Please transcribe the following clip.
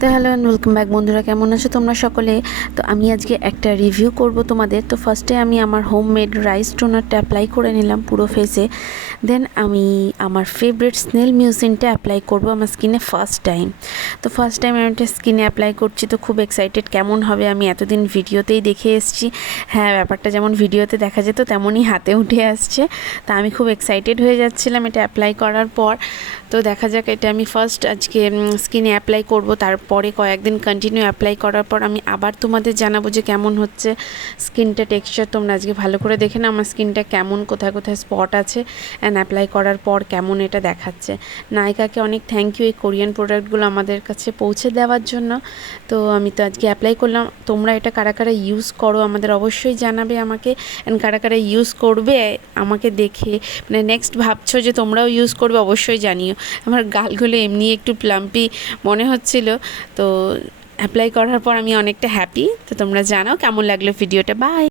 তো hello and welcome back বন্ধুরা, কেমন আছো তোমরা সকলে? তো আমি আজকে একটা রিভিউ করব তোমাদের। তো ফার্স্টে আমি আমার হোমমেড রাইস টোনারটা অ্যাপ্লাই করে নিলাম পুরো ফেসে। দেন আমি আমার ফেভারিট স্নেল মিউসিনটা অ্যাপ্লাই করব আমার স্কিনে ফার্স্ট টাইম। তো ফার্স্ট টাইম আমি একটা স্কিনে অ্যাপ্লাই করছি, তো খুব এক্সাইটেড কেমন হবে। আমি এতদিন ভিডিওতেই দেখে এসেছি, হ্যাঁ ব্যাপারটা যেমন ভিডিওতে দেখা যেত তেমনই হাতে উঠে আসছে। তা আমি খুব এক্সাইটেড হয়ে যাচ্ছিলাম এটা অ্যাপ্লাই করার পর। তো দেখা যাক, এটা আমি ফার্স্ট আজকে স্কিনে অ্যাপ্লাই করব, তারপরে কয়েকদিন কন্টিনিউ অ্যাপ্লাই করার পর আমি আবার তোমাদের জানাবো যে কেমন হচ্ছে স্কিনটা টেক্সচার। তোমরা আজকে ভালো করে দেখে নাও আমার স্কিনটা কেমন, কোথায় কোথায় স্পট আছে, অ্যান্ড অ্যাপ্লাই করার পর কেমন এটা দেখাচ্ছে। নাইকাকে অনেক থ্যাংক ইউ এই কোরিয়ান প্রোডাক্টগুলো আমাদের কাছে পৌঁছে দেওয়ার জন্য। তো আমি তো আজকে অ্যাপ্লাই করলাম। তোমরা এটা কারা কারা ইউজ করো আমাদের অবশ্যই জানাবে আমাকে, অ্যান্ড কারা কারা ইউজ করবে আমাকে দেখে, মানে নেক্সট ভাবছো যে তোমরাও ইউজ করবে অবশ্যই জানিও। আমার গালগুলো এমনি একটু প্লাম্পি মনে হচ্ছিল, তো অ্যাপ্লাই করার পর আমি অনেকটা হ্যাপি। তো তোমরা জানাও কেমন লাগলো ভিডিওটা। বাই।